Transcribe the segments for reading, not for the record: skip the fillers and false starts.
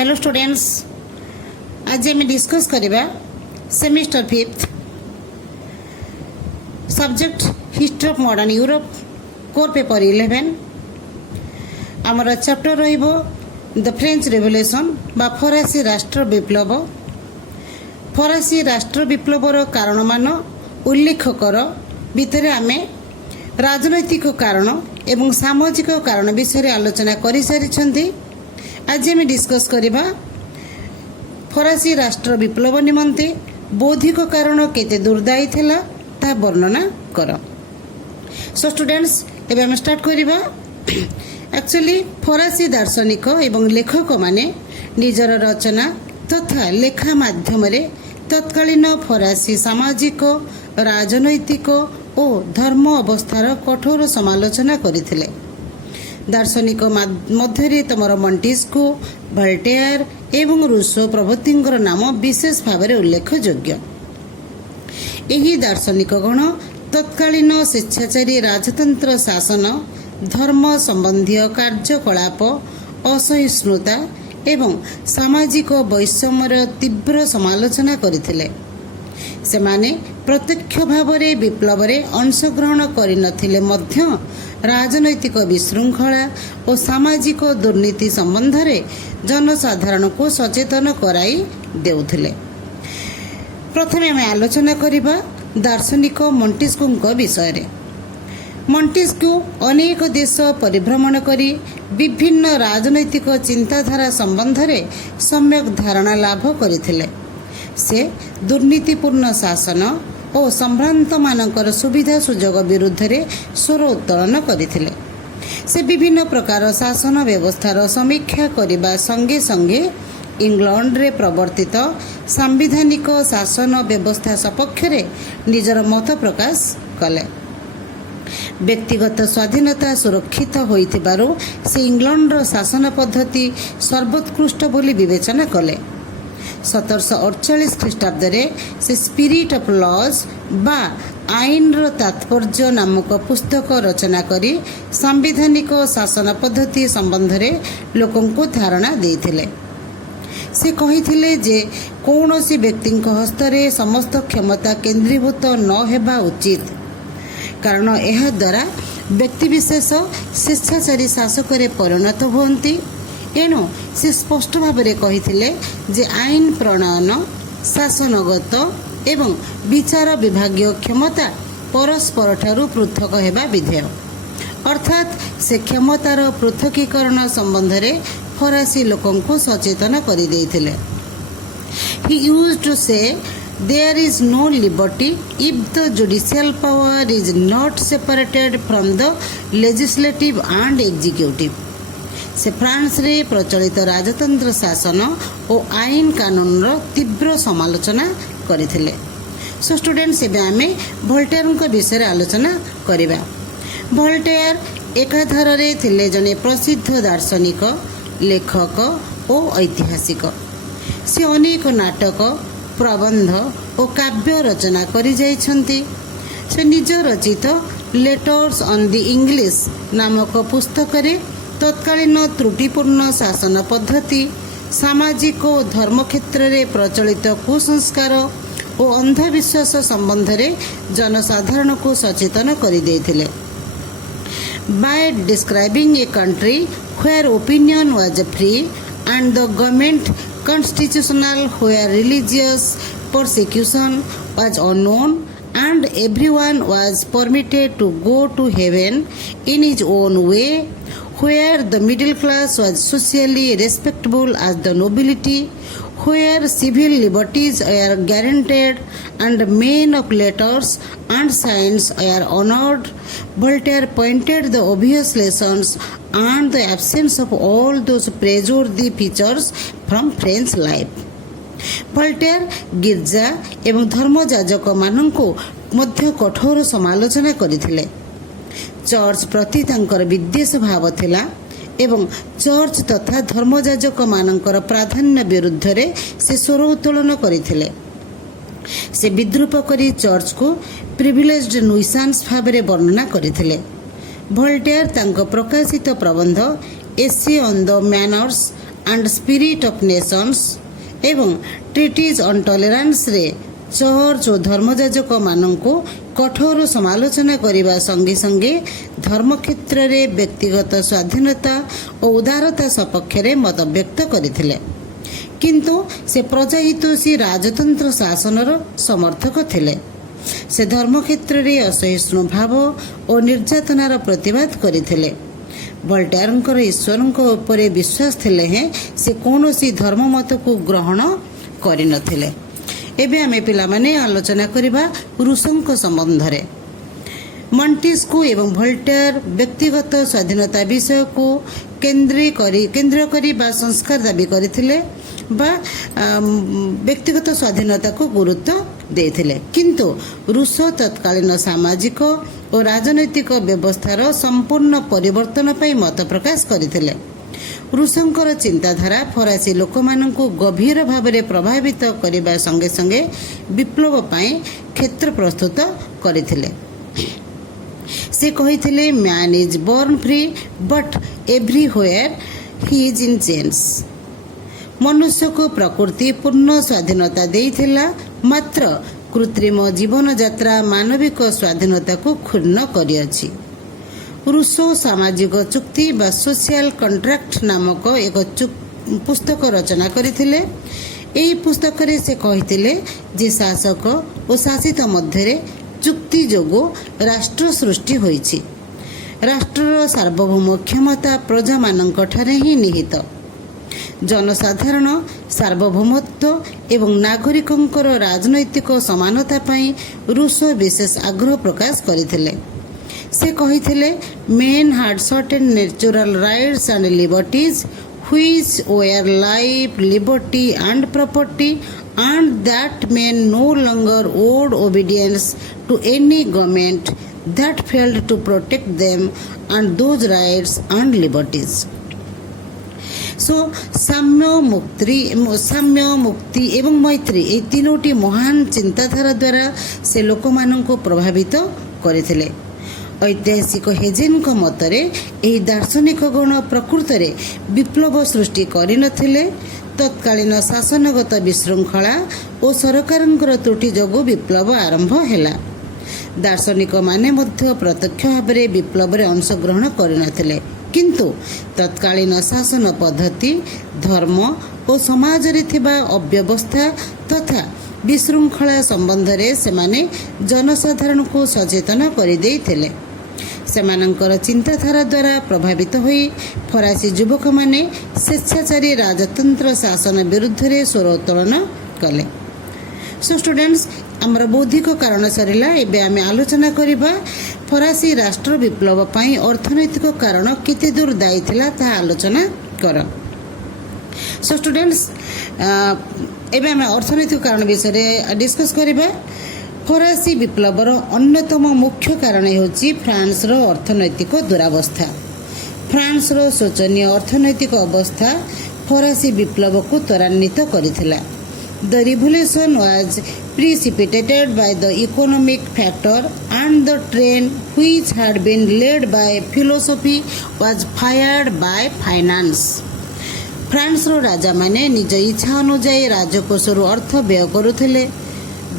Hello students, आज आम discuss करवा semester 5th subject history of modern Europe core paper 11 आमर चैप्टर रहिबो द फ्रेंच रेवोल्यूशन बा फरासी राष्ट्र विप्लव। फरासी राष्ट्र विप्लवर कारण मान उल्लेख कर भितर आमे राजनैतिक कारण एवं सामाजिक कारण विषय आलोचना कर सारी। आज आम डिस्कस करवा फरासी राष्ट्र विप्लव निमंते बौद्धिक कारण केते दुर्दायी थिला ता वर्णना कर। सो स्टूडेंट्स एबे हम स्टार्ट करवा। एक्चुअली फरासी दार्शनिक एवं लेखक माने निजर रचना तथा लेखा माध्यम तत्कालीन फरासी सामाजिक राजनैतिक और धर्म अवस्थार कठोर समालोचना करथिले। दार्शनिक मध्य तुमर मॉन्टेस्क्यू, वोल्टेयर एवं रूसो प्रभृतिंकर नाम विशेष भाव में उल्लेखयोग्य। यही दार्शनिक गण तत्कालीन स्वेच्छाचारी राजतंत्र शासन, धर्म संबंधी कार्यकलाप, असहिष्णुता एवं सामाजिक वैषम्यर तीव्र समालोचना करथिले। सेमाने प्रत्यक्ष भाव में विप्लव में अंशग्रहण करनथिले मध्य राजनैतिक विशृंखला और सामाजिक दुर्नीति संबंध में जनसाधारण को सचेतन कराई देउथिले। प्रथमे आम आलोचना करिबा दार्शनिक मॉन्टेस्क्यू विषय रे। मॉन्टेस्क्यू अनेक देश परिभ्रमण करी विभिन्न राजनैतिक चिंताधारा संबंध में सम्यक धारणा लाभ करथिले। से दुर्नीतिपूर्ण शासन और संभ्रांत मानकर सुविधा सुजोग विरुद्ध रे स्वर उत्तोलन करथिले। से विभिन्न प्रकार शासन व्यवस्थार समीक्षा करने संगे संगे इंग्लैंड रे प्रवर्तित सांविधानिक शासन व्यवस्था सपक्ष रे निजर मत प्रकाश कले। व्यक्तिगत स्वाधीनता सुरक्षित होइथिबारु से इंग्लैंड रो शासन पद्धति सर्वोत्कृष्ट बोली विवेचना कले। 1748 ख्रीष्टाब्द से स्पिरिट ऑफ लॉज बा आईन रो तात्पर्य नामक पुस्तक रचना करी सांविधानिक शासन पद्धति संबंध में लोकों को धारणा देथिले। से कहिथिले जे कौनसी व्यक्ति हस्तरे समस्त क्षमता केंद्रीभूत न हेबा उचित, कारण यह द्वारा व्यक्तिविशेष स्वेच्छाचारी शासक परिणत होती। एणु से स्पष्ट भाव में कहिथिले जे आईन प्रणयन, शासनगत एवं विचार विभागीय क्षमता परस्पर ठारू पृथक हेबा विधेय। अर्थात से क्षमतार पृथकीकरण संबंध में फरासी लोकों को सचेतन कर देथिले। He used to say there is no liberty if the judicial power is not separated from the legislative and executive। से फ्रांस रे प्रचलित राजतंत्र शासन और आईन कानून रो तीव्र समालोचना करथिले। सो स्टूडेंट्स एबे आमे वोल्टेयर विषय आलोचना करिबा। वोल्टेयर एकाधार रे थिले जने प्रसिद्ध दार्शनिक, लेखक और ऐतिहासिक। से अनेक नाटक, प्रबंध और काव्य रचना करि जाइछन्ति। से निज रचित लेटर्स ऑन द इंग्लिश नामक पुस्तक रे तत्कालीन त्रुटिपूर्ण शासन पद्धति, सामाजिक और धर्म क्षेत्र में प्रचलित कुसंस्कार और अंधविश्वास संबंध में जनसाधारण को सचेतन कर देथिले। By describing a country where opinion was free and the government constitutional, where religious persecution was unknown and everyone was permitted to go to heaven in his own way, where the middle class was socially respectable as the nobility, where civil liberties are guaranteed and men of letters and science are honored, Voltaire pointed the obvious lessons and the absence of all those praiseworthy features from French life। Voltaire गिरजा एवं धर्मजाजक माननको मध्य कठोर समालोचना करथिले। Church प्रति तांकर विद्वेष भाव थिला एवं चर्च तथा धर्मजाजक मानकर प्राधान्य विरुद्ध रे से स्वर उत्तोलन करथिले। से विद्रूप करी चर्च को प्रिविलेज्ड नुइसांस भाव में वर्णना करथिले। वोल्टेयर तांको प्रकाशित प्रबंध essay on the manners and spirit of nation's ଏବଂ ଟ୍ରିଟିଜ୍ ଅନ୍ ଟଲେରାନ୍ସରେ ଚର୍ଚ୍ଚ ଓ ଧର୍ମଯାଜକମାନଙ୍କୁ କଠୋର ସମାଲୋଚନା କରିବା ସଙ୍ଗେ ସଙ୍ଗେ ଧର୍ମକ୍ଷେତ୍ରରେ ବ୍ୟକ୍ତିଗତ ସ୍ୱାଧୀନତା ଓ ଉଦାରତା ସପକ୍ଷରେ ମତବ୍ୟକ୍ତ କରିଥିଲେ। କିନ୍ତୁ ସେ ପ୍ରଜାହିତୈଷୀ ରାଜତନ୍ତ୍ର ଶାସନର ସମର୍ଥକ ଥିଲେ। ସେ ଧର୍ମକ୍ଷେତ୍ରରେ ଅସହିଷ୍ଣୁ ଭାବ ଓ ନିର୍ଯାତନାର ପ୍ରତିବାଦ କରିଥିଲେ। ଭଲ୍ଟେୟାରଙ୍କର ଈଶ୍ୱରଙ୍କ ଉପରେ ବିଶ୍ୱାସ ଥିଲେ ହେଁ ସେ କୌଣସି ଧର୍ମମତକୁ ଗ୍ରହଣ କରିନଥିଲେ। ଏବେ ଆମେ ପିଲାମାନେ ଆଲୋଚନା କରିବା ରୁଷୋଙ୍କ ସମ୍ବନ୍ଧରେ। ମଣ୍ଟେସ୍କ୍ୟୁ ଏବଂ ଭଲ୍ଟେୟାର ବ୍ୟକ୍ତିଗତ ସ୍ୱାଧୀନତା ବିଷୟକୁ କେନ୍ଦ୍ର କରି ବା ସଂସ୍କାର ଦାବି କରିଥିଲେ ବା ବ୍ୟକ୍ତିଗତ ସ୍ୱାଧୀନତାକୁ ଗୁରୁତ୍ୱ ଦେଇଥିଲେ। କିନ୍ତୁ ରୁଷୋ ତତ୍କାଳୀନ ସାମାଜିକ ଓ ରାଜନୈତିକ ବ୍ୟବସ୍ଥାର ସମ୍ପୂର୍ଣ୍ଣ ପରିବର୍ତ୍ତନ ପାଇଁ ମତ ପ୍ରକାଶ କରିଥିଲେ। ରୁଷୋଙ୍କର ଚିନ୍ତାଧାରା ଫରାସୀ ଲୋକମାନଙ୍କୁ ଗଭୀର ଭାବରେ ପ୍ରଭାବିତ କରିବା ସଙ୍ଗେ ସଙ୍ଗେ ବିପ୍ଳବ ପାଇଁ କ୍ଷେତ୍ର ପ୍ରସ୍ତୁତ କରିଥିଲେ। ସେ କହିଥିଲେ, man is born free but everywhere he is in chains. ମନୁଷ୍ୟକୁ ପ୍ରକୃତି ପୂର୍ଣ୍ଣ ସ୍ୱାଧୀନତା ଦେଇଥିଲା, ମାତ୍ର କୃତ୍ରିମ ଜୀବନଯାତ୍ରା ମାନବିକ ସ୍ୱାଧୀନତାକୁ କ୍ଷୁଣ୍ଣ କରିଅଛି। ରୁଷୋ ସାମାଜିକ ଚୁକ୍ତି ବା ସୋସିଆଲ କଣ୍ଟ୍ରାକ୍ଟ ନାମକ ଏକ ପୁସ୍ତକ ରଚନା କରିଥିଲେ। ଏହି ପୁସ୍ତକରେ ସେ କହିଥିଲେ ଯେ ଶାସକ ଓ ଶାସିତ ମଧ୍ୟରେ ଚୁକ୍ତି ଯୋଗୁଁ ରାଷ୍ଟ୍ର ସୃଷ୍ଟି ହୋଇଛି। ରାଷ୍ଟ୍ରର ସାର୍ବଭୌମ କ୍ଷମତା ପ୍ରଜାମାନଙ୍କଠାରେ ହିଁ ନିହିତ। ଜନସାଧାରଣ ସାର୍ବଭୌମତ୍ୱ ଏବଂ ନାଗରିକଙ୍କର ରାଜନୈତିକ ସମାନତା ପାଇଁ ରୁଷୋ ବିଶେଷ ଆଗ୍ରହ ପ୍ରକାଶ କରିଥିଲେ। ସେ କହିଥିଲେ, main had certain natural rights and Liberties which were life, liberty and property, and that men no longer owed obedience to any government that failed to protect them and those rights and liberties. So ସାମ୍ୟ ମୁକ୍ତି ଏବଂ ମୈତ୍ରୀ ଏହି ତିନୋଟି ମହାନ ଚିନ୍ତାଧାରା ଦ୍ୱାରା ସେ ଲୋକମାନଙ୍କୁ ପ୍ରଭାବିତ କରିଥିଲେ। ଐତିହାସିକ ହେଜେନଙ୍କ ମତରେ ଏହି ଦାର୍ଶନିକ ଗଣ ପ୍ରକୃତରେ ବିପ୍ଳବ ସୃଷ୍ଟି କରିନଥିଲେ। ତତ୍କାଳୀନ ଶାସନଗତ ବିଶୃଙ୍ଖଳା ଓ ସରକାରଙ୍କର ତ୍ରୁଟି ଯୋଗୁଁ ବିପ୍ଳବ ଆରମ୍ଭ ହେଲା। ଦାର୍ଶନିକମାନେ ମଧ୍ୟ ପ୍ରତ୍ୟକ୍ଷ ଭାବରେ ବିପ୍ଳବରେ ଅଂଶଗ୍ରହଣ କରିନଥିଲେ, କିନ୍ତୁ ତତ୍କାଳୀନ ଶାସନ ପଦ୍ଧତି, ଧର୍ମ ଓ ସମାଜରେ ଥିବା ଅବ୍ୟବସ୍ଥା ତଥା ବିଶୃଙ୍ଖଳା ସମ୍ବନ୍ଧରେ ସେମାନେ ଜନସାଧାରଣଙ୍କୁ ସଚେତନ କରିଦେଇଥିଲେ। ସେମାନଙ୍କର ଚିନ୍ତାଧାରା ଦ୍ୱାରା ପ୍ରଭାବିତ ହୋଇ ଫରାସୀ ଯୁବକମାନେ ସ୍ୱେଚ୍ଛାଚାରୀ ରାଜତନ୍ତ୍ର ଶାସନ ବିରୁଦ୍ଧରେ ସ୍ୱର ଉତ୍ତୋଳନ କଲେ। ସୋ ଷ୍ଟୁଡେଣ୍ଟସ୍, ଆମର ବୌଦ୍ଧିକ କାରଣ ସରିଲା। ଏବେ ଆମେ ଆଲୋଚନା କରିବା ଫରାସୀ ରାଷ୍ଟ୍ର ବିପ୍ଳବ ପାଇଁ ଅର୍ଥନୈତିକ କାରଣ କେତେ ଦୂର ଦାୟୀ ଥିଲା ତାହା ଆଲୋଚନା କର। ସୋ ଷ୍ଟୁଡେଣ୍ଟସ୍, ଏବେ ଆମେ ଅର୍ଥନୈତିକ କାରଣ ବିଷୟରେ ଡିସ୍କସ୍ କରିବା। ଫରାସୀ ବିପ୍ଳବର ଅନ୍ୟତମ ମୁଖ୍ୟ କାରଣ ହେଉଛି ଫ୍ରାନ୍ସର ଅର୍ଥନୈତିକ ଦୁରାବସ୍ଥା। ଫ୍ରାନ୍ସର ଶୋଚନୀୟ ଅର୍ଥନୈତିକ ଅବସ୍ଥା ଫରାସୀ ବିପ୍ଳବକୁ ତ୍ୱରାନ୍ୱିତ କରିଥିଲା। The revolution was precipitated by the economic factor and the train which had been led by philosophy was fired by finance. ଫ୍ରାନ୍ସର ରାଜାମାନେ ନିଜ ଇଚ୍ଛା ଅନୁଯାୟୀ ରାଜକୋଷରୁ ଅର୍ଥ ବ୍ୟୟ କରୁଥିଲେ।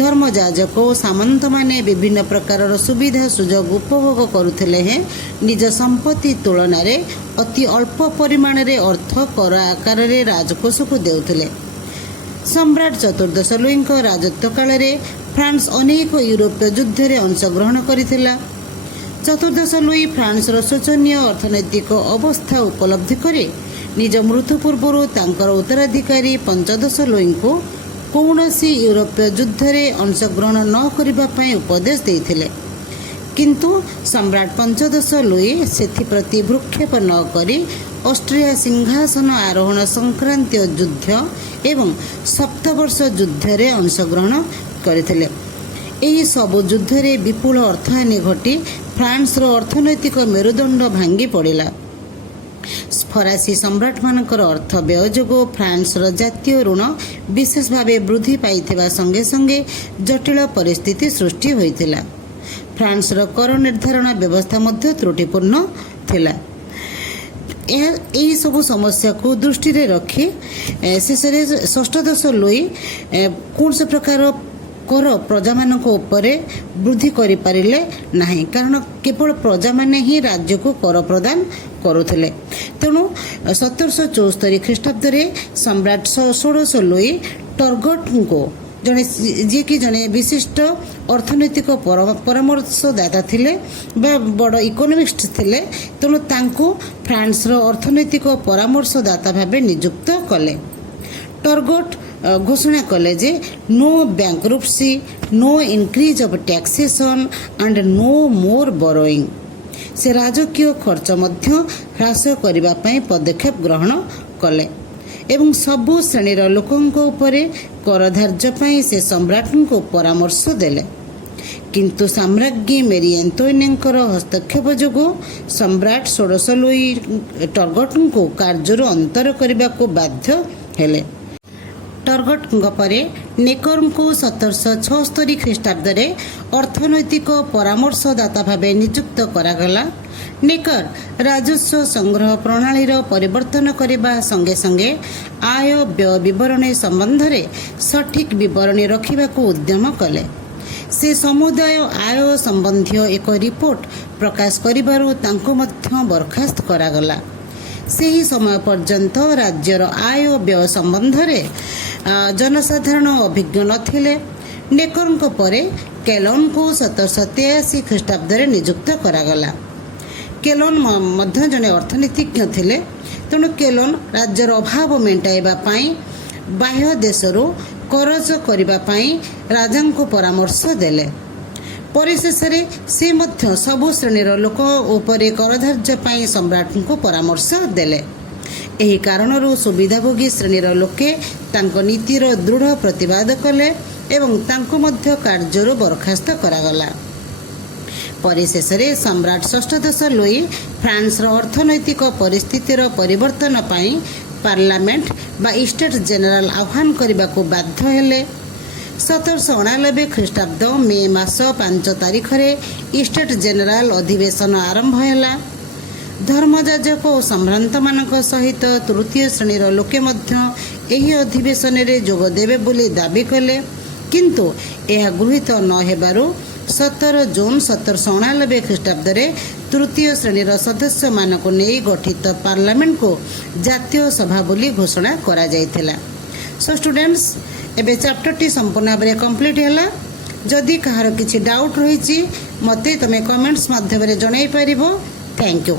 ଧର୍ମଯାଜକ ଓ ସାମନ୍ତମାନେ ବିଭିନ୍ନ ପ୍ରକାରର ସୁବିଧା ସୁଯୋଗ ଉପଭୋଗ କରୁଥିଲେ ହେଁ ନିଜ ସମ୍ପତ୍ତି ତୁଳନାରେ ଅତି ଅଳ୍ପ ପରିମାଣରେ ଅର୍ଥ କର ଆକାରରେ ରାଜକୋଷକୁ ଦେଉଥିଲେ। ସମ୍ରାଟ ଚତୁର୍ଦ୍ଦଶ ଲୁଇଙ୍କ ରାଜତ୍ୱ କାଳରେ ଫ୍ରାନ୍ସ ଅନେକ ୟୁରୋପୀୟ ଯୁଦ୍ଧରେ ଅଂଶଗ୍ରହଣ କରିଥିଲା। ଚତୁର୍ଦ୍ଦଶ ଲୁଇ ଫ୍ରାନ୍ସର ଶୋଚନୀୟ ଅର୍ଥନୈତିକ ଅବସ୍ଥା ଉପଲବ୍ଧି କରି ନିଜ ମୃତ୍ୟୁ ପୂର୍ବରୁ ତାଙ୍କର ଉତ୍ତରାଧିକାରୀ ପଞ୍ଚଦଶ ଲୁଇଙ୍କୁ କୌଣସି ୟୁରୋପୀୟ ଯୁଦ୍ଧରେ ଅଂଶଗ୍ରହଣ ନ କରିବା ପାଇଁ ଉପଦେଶ ଦେଇଥିଲେ। କିନ୍ତୁ ସମ୍ରାଟ ପଞ୍ଚଦଶ ଲୁଇ ସେଥିପ୍ରତି ଭ୍ରୂକ୍ଷେପ ନ କରି ଅଷ୍ଟ୍ରିଆ ସିଂହାସନ ଆରୋହଣ ସଂକ୍ରାନ୍ତୀୟ ଯୁଦ୍ଧ ଏବଂ ସପ୍ତବର୍ଷ ଯୁଦ୍ଧରେ ଅଂଶଗ୍ରହଣ କରିଥିଲେ। ଏହି ସବୁ ଯୁଦ୍ଧରେ ବିପୁଳ ଅର୍ଥହାନି ଘଟି ଫ୍ରାନ୍ସର ଅର୍ଥନୈତିକ ମେରୁଦଣ୍ଡ ଭାଙ୍ଗି ପଡ଼ିଲା। ଫରାସୀ ସମ୍ରାଟମାନଙ୍କର ଅର୍ଥ ବ୍ୟୟ ଯୋଗୁଁ ଫ୍ରାନ୍ସର ଜାତୀୟ ଋଣ ବିଶେଷ ଭାବେ ବୃଦ୍ଧି ପାଇଥିବା ସଙ୍ଗେ ସଙ୍ଗେ ଜଟିଳ ପରିସ୍ଥିତି ସୃଷ୍ଟି ହୋଇଥିଲା। ଫ୍ରାନ୍ସର କର ନିର୍ଦ୍ଧାରଣ ବ୍ୟବସ୍ଥା ମଧ୍ୟ ତ୍ରୁଟିପୂର୍ଣ୍ଣ ଥିଲା। यही सब समस्या को दृष्टि रे रखी शेष षष्ठदश लुई कौन से प्रकार कर प्रजा मान वृद्धि करें ना कारण केवल प्रजा माने ही राज्य को कर प्रदान करुले तेणु 1774 ख्रीष्टाब्द सम्राट षोडश लुई टर्गट को जड़े जी कि जड़े विशिष्ट अर्थनैतिक परामर्शदाता थिले बड़ इकोनोमिस्ट थिले तेणु तांको फ्रांस रो अर्थनैतिक परामर्शदाता भावे नियुक्त कले। टर्गट घोषणा कले जे no bankruptcy, no increase of taxation and no more borrowing. से राजकीय खर्च मध्य ह्रास करिबा पई पदक्षेप ग्रहण कले एवं सबु श्रेणीर लोकंको उपरे कर धार्य पई से सम्राट को परामर्श देले किंतु साम्राज्ञी मेरी एंटोनियर हस्तक्षेप जोगु सम्राट षोडश लुई टर्गट को कार्य अंतर करने को बाध्य हेले। टर्गट परे नेकर को 1776 ख्रीष्टाब्द अर्थनैतिक परामर्शदाता भाव नियुक्त करागला। नेकर राजस्व संग्रह प्रणाली परिवर्तन करने संगे संगे आय व्यय विवरणी संबंध में सठिक विवरणी रखा उद्यम कले। से समुदाय आय संबंधी एक रिपोर्ट प्रकाश करिबारु तांको मध्य बरखास्त करागला। सही समय पर्यंत राज्यर आय व्यय संबंध में जनसाधारण अभिज्ञ नथिले। नेकर परे केलन को 1783 ख्रीष्टाब्द नियुक्त करागला। केलन मध्य जने अर्थनीतिज्ञ थिले तेणु केलन राज्यर अभाव मेंटाइबा पई बाह्य देशरू करज करिबा पई राजा को परामर्श देले। परिशेष से मध्य सबु श्रेणीर लोक उपरे करधार्य पई सम्राट को परामर्श देले। एही कारणरू सुविधाभोगी श्रेणीर लोके तांको नीतिर दृढ़ प्रतिवाद कले एवं तांको मध्य कार्य बरखास्त करागला। परिशेष सम्राट षष्ठदश लुई फ्रांस अर्थनैतिक परिस्थितिर परिवर्तन पई पार्लियामेंट बा स्टेट जेनराल आह्वान करने को बाध्य हेले। 1789 ख्रीष्टाब्द मे मास 5 तारिख रे स्टेट जेनराल अधिवेशन आरंभ हैला। धर्मजाजक और सम्भ्रांत मानक सहित तृतीय श्रेणीर लोके मध्य एही अधिवेशन रे जोग देबे बोली दाबी कले किंतु यह गृहीत न हेबारु 17 जून 1789 ख्रीष्टाब्द तृतीय श्रेणीर सदस्य मानक नहीं गठित पार्लियामेंट को जातीय सभा बोली घोषणा करा जायथिला। सो स्टूडेंट्स एबे चैप्टर टी संपूर्ण भाव कंप्लीट हैला। जदि कहार किछि डाउट रहिछि मते तमे कमेंट्स माध्यम रे जणाई परिबो। Thank you.